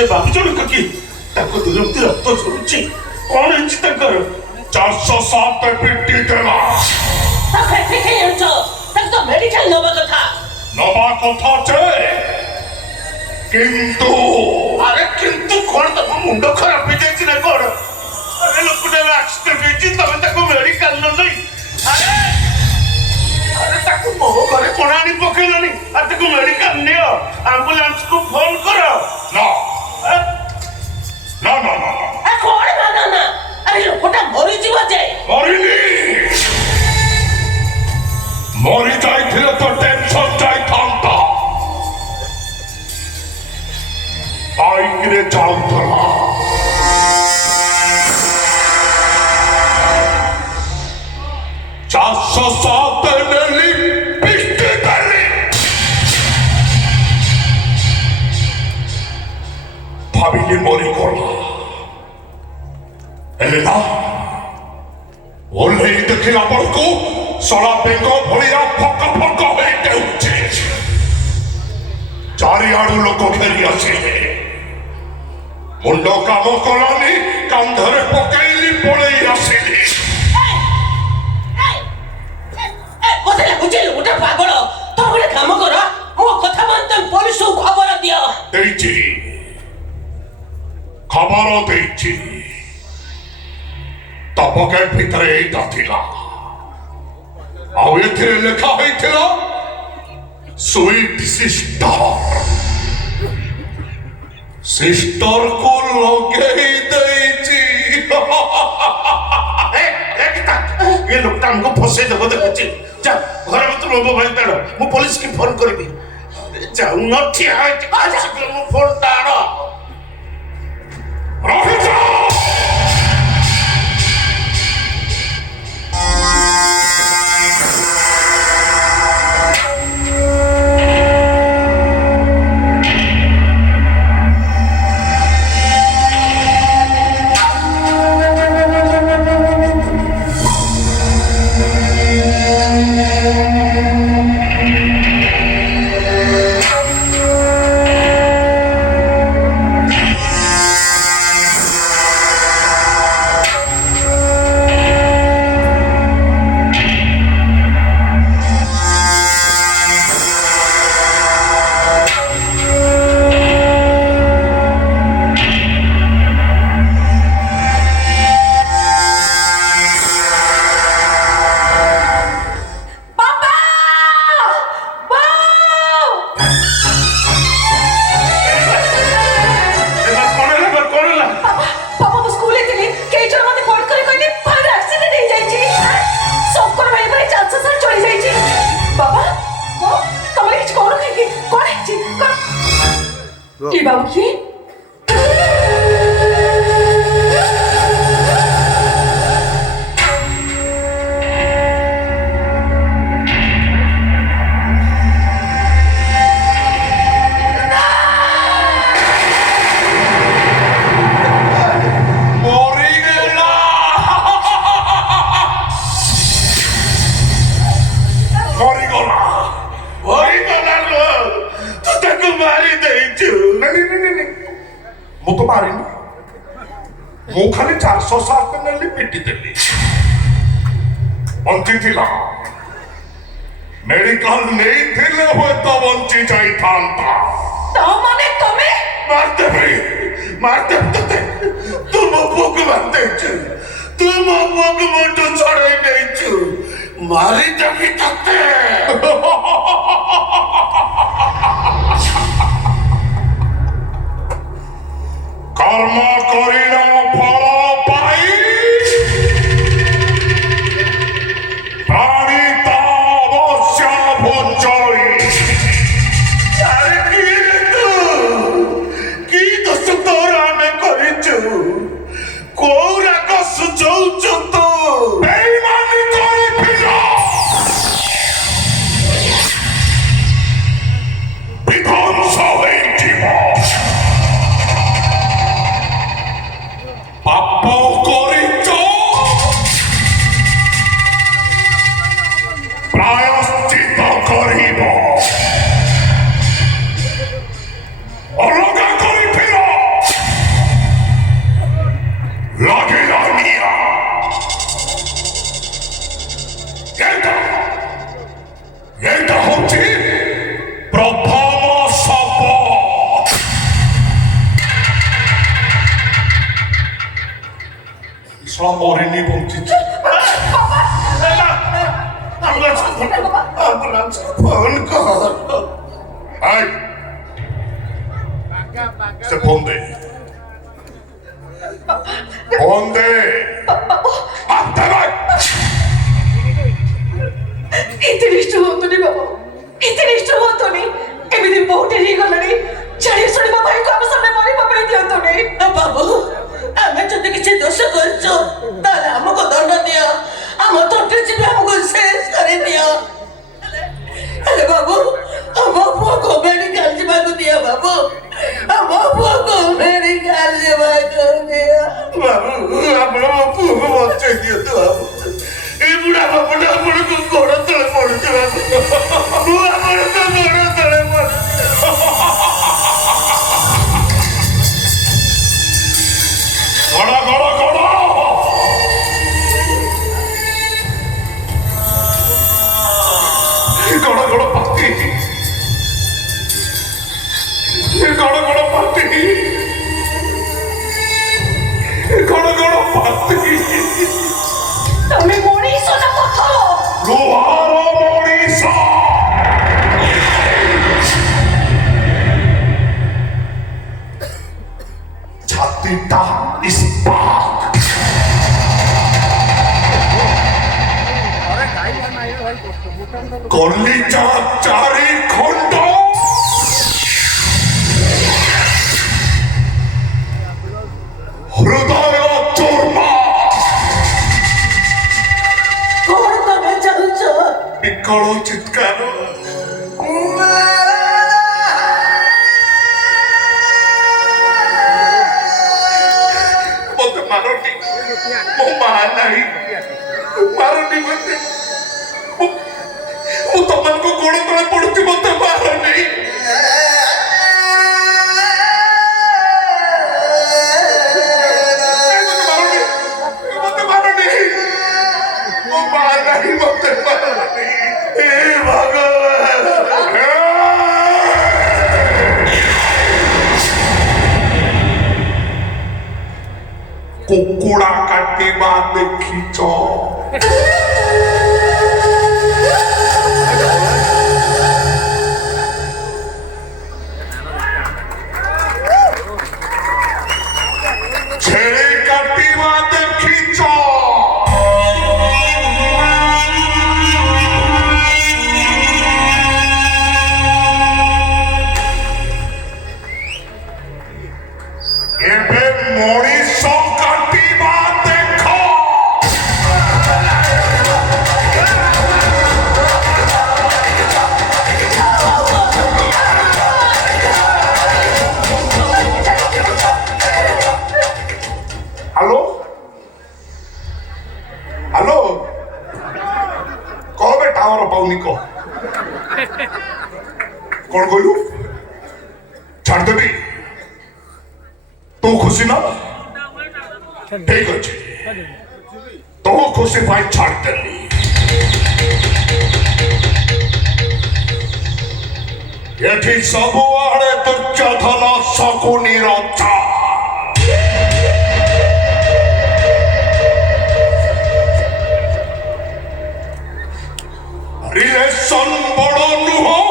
से बाबू जन कि दिगंती रक्त झुरुची कौन है तकर 407 पिट्टी देला तो मेडिकल नवा कथा चे किंतु अरे किंतु कौन तो मुंड खराब हो जाई ना कौन अरे लोकटा एक्सीडेंट ହେଇଛି ତମେ ତାକୁ ମେडिକାଲ ନ ନେଇ अरे ताकू मो घरे कोण आनी पकेलानी आ ताकू मेडिकल नियो एम्बुलेंस को फोन करो ना ना ना ना ए कोण ना ना अरे लोकटा मरि जीव जे मरिनी मरि जाइथिले तो टेंशन जाइथांता बाइक रे जाउथला 407 नेली पिट्टी देली भाविली मरी गला एलेना ओल्हे देखिला बड़को सड़ा बेंग भलिया फक फक होई देउची चारिआडू लोक घेरी आसिले मुंड काम कलानी कांधरे पकेइली पळेई आसिली बुझे लोटा पागल तो गोटे काम कर मो कथा मानते पुलिस को खबर दियो देइची खबर देइची तो पॉकेट भीतर एटा थिला आउ एथिरे लेखा होइथिला स्वीट सिस्टर को लगे देइची ये लोकटा हमको फसे देबो देखछि जा घर में तुम मोबाइल ताड़ो मु पुलिस की फोन करबी जाऊ न ठिया है मु फोन ताड़ो रह जा बाबू की मु तो मारिनी मु खाली 407 नेली पिटी देली बंची थिला मेडिकल नहीं थिले होय तो बंची जाई थांता तो माने तमे मारते तते तुम बुक मारते छु तुम बुक मोटो छड़ाई नहीं छु मारी तकी तते कर्म करिना फल पाई प्राणी अवश्य भोजई अरे की दोस्त तोर आमे करिछु को राग सुझौछु तो बेईमानी करिथिला विध्वंस होई जीव आम्बुलांस फोन कर आई से फोन दे आते भाई इतने निष्ठुर होतो नहीं बाबा इतने निष्ठुर होतो नहीं एमिदी बहुत ही गला नहीं चलिए सुनी बाबा को आप सामने मारी बाबा इतने होतो नहीं बाबू आमे যদি কিছু দোষ করছো তাহলে আমাকে দণ্ড দিও আমার তোটে জীবন আমাকে শেষ করে দিও আরে বাবু আমার পুয়াকে মেডিকেল যাবাকে দিও বাবু আমার পুয়াকে মেডিকেল যাবাকে দিও बाबू अपना पुओ को बच्चे दियो तो बाबू ये बुढ़ा बाबूटा अपने को गोड़ तले पड़ गया वो अपने को गोड़ तले पड़ गड़ा गड़ा गड़ा गड़ा गड़ा पाती गड़ा गड़ा पाती गड़ा गड़ा पाती তুমি মরিস না কথা লোহার মরিসা ছাতিটা ইস্পাত কলিজা চারি খণ্ড হৃদয় চূর্মা কোন তবে চলছো বিকল চিৎকার মতে মারনি ମୋ ମା ନାହିଁ ମାରନି ମତେ ମୁଁ ତମମାନଙ୍କ ଗୋଡ଼ ତଳେ ପଡୁଛି ମତେ ମାରନି ମତେ ମାରନି ମୋ ମା ନାହିଁ ମତେ ମାରନି हे भगवान କୁକୁଡ଼ା କାଟିବା ଦେଖିଛ ଛେଳି କାଟିବା ଦେଖିଛ ଏବେ ମଣିଷ କାଟିବା ଦେଖ ହ୍ୟାଲୋ ହ୍ୟାଲୋ କହ ବେ ଟାୱାର ପାଉନି କହ କଣ କହିଲୁ ଛାଡ଼ିଦେବି ତୁ ଖୁସି ନା ଠିକ ଅଛି ତୋ ଖୁସି ପାଇଁ ଛାଡ଼ିଦେଲି ଏଠି ସବୁଆଡେ ଦୁର୍ଯ୍ୟୋଧନ ଶକୁନିର ଚାଲ ରିଲେସନ ବଡ ନୁହଁ